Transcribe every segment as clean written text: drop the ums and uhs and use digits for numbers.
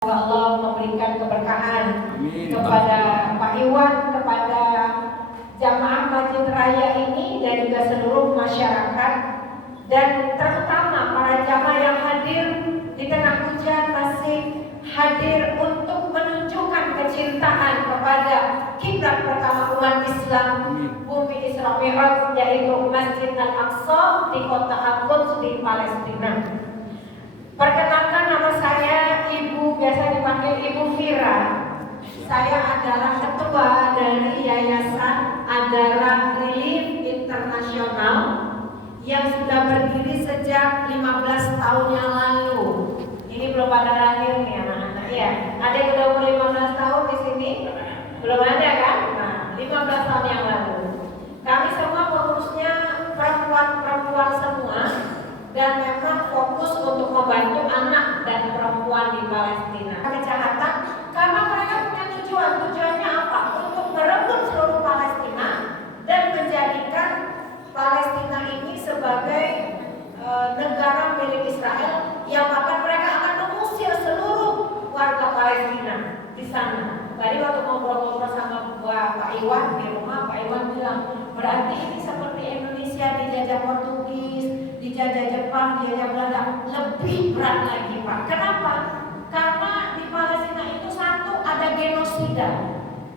Allah memberikan keberkahan Amin. kepada Pak Iwan, kepada jamaah Masjid Raya ini dan juga seluruh masyarakat, dan terutama para jamaah yang hadir di tengah hujan masih hadir untuk menunjukkan kecintaan kepada kiblat pertama umat Islam bumi Isra Mi'raj, yaitu Masjid Al-Aqsa di kota Al-Quds di Palestina. Perkenalkan, nama saya Ibu, biasa dipanggil Ibu Vira. Saya adalah ketua dari Yayasan Adara Relief Internasional yang sudah berdiri sejak 15 tahun yang lalu. Ini belum pada lahir nih anak-anak ya. Ada yang udah umur 15 tahun di sini? Belum ada kan? Nah, 15 tahun yang lalu. Kami semua pengurusnya perempuan-perempuan semua, dan memang fokus untuk membantu anak dan perempuan di Palestina. Kejahatan karena mereka punya tujuannya apa? Untuk merebut seluruh Palestina dan menjadikan Palestina ini sebagai negara milik Israel, yang bahkan mereka akan mengusir seluruh warga Palestina di sana. Tadi waktu ngobrol-ngobrol sama Pak Iwan di rumah, Pak Iwan bilang berarti ini seperti Indonesia dijajah Portugis, dijajah Jepang, dijajah Belanda, lebih berat lagi Pak. Kenapa? Karena di Palestina itu satu, ada genosida.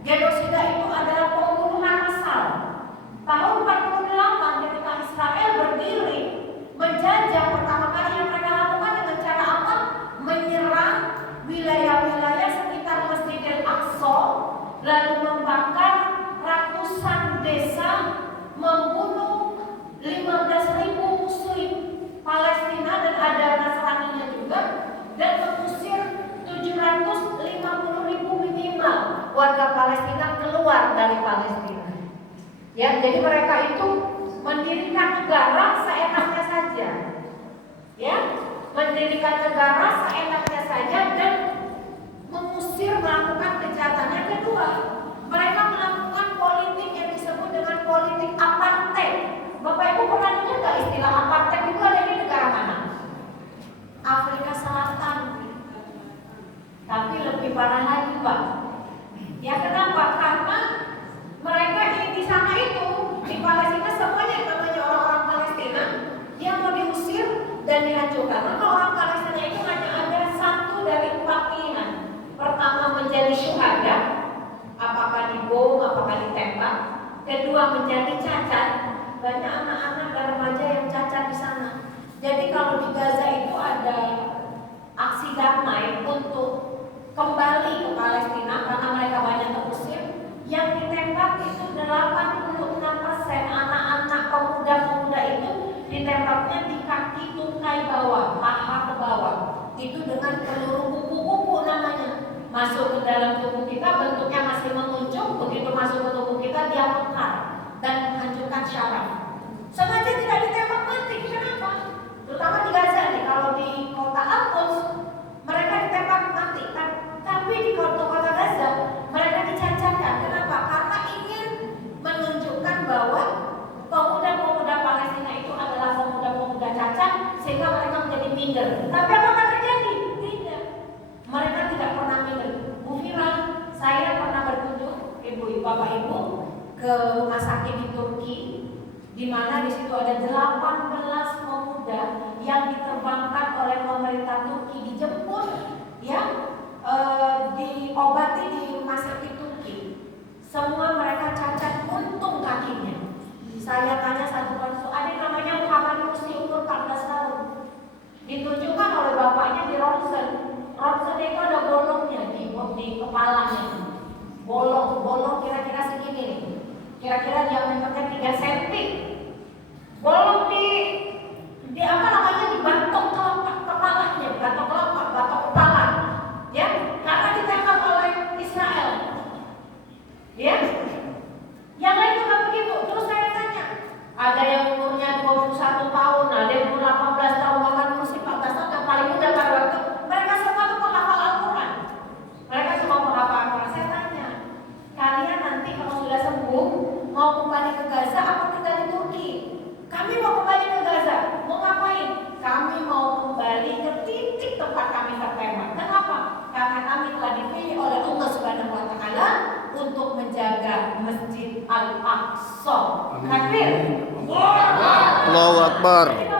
Genosida itu adalah pembunuhan massal. Tahun 48 ketika Israel berdiri menjajah, pertama kali yang mereka lakukan dengan cara apa? Menyerang wilayah-wilayah sekitar Masjidil Aqsa, lalu membakar ratusan desa, membunuh 15.000 muslim Palestina dan ada Nasraninya juga, dan mengusir 750.000 minimal warga Palestina keluar dari Palestina. Ya, jadi mereka itu mendirikan negara seenaknya saja. Ya, mendirikan negara seenaknya saja dan mengusir, melakukan kejahatan. Yang kedua, mereka melakukan politik yang disebut dengan politik apartheid. Bapak Ibu pernah dengar nggak istilah apartheid itu ada di negara mana? Afrika Selatan. Tapi lebih parah lagi Pak. Ya kenapa? Karena mereka di sana itu, di Palestina semuanya yang namanya orang-orang Palestina yang mau diusir dan dihancurkan. Maka orang Palestina itu hanya ada satu dari 4 pilihan. Pertama, menjadi syuhada, apakah dibom, apakah ditembak. Kedua, menjadi cacat. Banyak anak-anak dan remaja yang cacat di sana. Jadi kalau di Gaza itu ada aksi damai untuk kembali ke Palestina karena mereka banyak terusir. Yang ditembak itu 86% anak-anak pemuda-pemuda itu ditembaknya di kaki tungkai bawah, paha ke bawah. Itu dengan peluru kuku-kuku namanya. Masuk ke dalam tubuh kita, bentuknya masih menguncung. Begitu masuk ke tubuh kita, dia mekar dan menghancurkan syaraf. Sengaja tidak ditembak mati. Kenapa? Terutama di Gaza nih. Kalau di kota Al-Quds mereka ditembak mati. Tapi di kota Gaza mereka dicacatkan. Kenapa? Karena ingin menunjukkan bahwa pemuda-pemuda Palestina itu adalah pemuda-pemuda cacat, sehingga mereka menjadi minder. Tapi apakah terjadi? Tidak. Mereka tidak pernah minder. Bu Fira, saya pernah berkunjung, ibu-ibu, bapak-ibu, ke rumah sakit di Turki, di mana di situ ada 18 pemuda yang diterbangkan oleh pemerintah Turki, dijemput, ya, diobati di rumah sakit Turki. Semua mereka cacat, untung kakinya. Saya tanya satu persatu, ada namanya Muhammad Mursi, umur 14 tahun. Ditunjukkan oleh bapaknya di ronsen. Ronsen itu ada bolongnya di kepalanya. Bolong kira-kira segini nih. Kira-kira diameternya 3 cm. Bolong di apa namanya, di batok telapak kepalanya, batok telapak, batok kepala. Ya, karena ditembak oleh Israel. Ya. Yang lain juga begitu. Terus saya tanya, ada yang umurnya 21 tahun, ada yang umur 18 tahun, bahkan umur 14 tahun, yang paling muda pada waktu. Mereka semua itu penghafal Al-Quran. Mereka semua penghafal Al-Quran. Saya tanya, kalian nanti kalau sudah sembuh mau kembali ke Gaza apa tinggal di Turki? Kami mau akan dipilih oleh Allah Subhanahu wa taala untuk menjaga Masjid Al-Aqsa. Takbir. Allahu Akbar.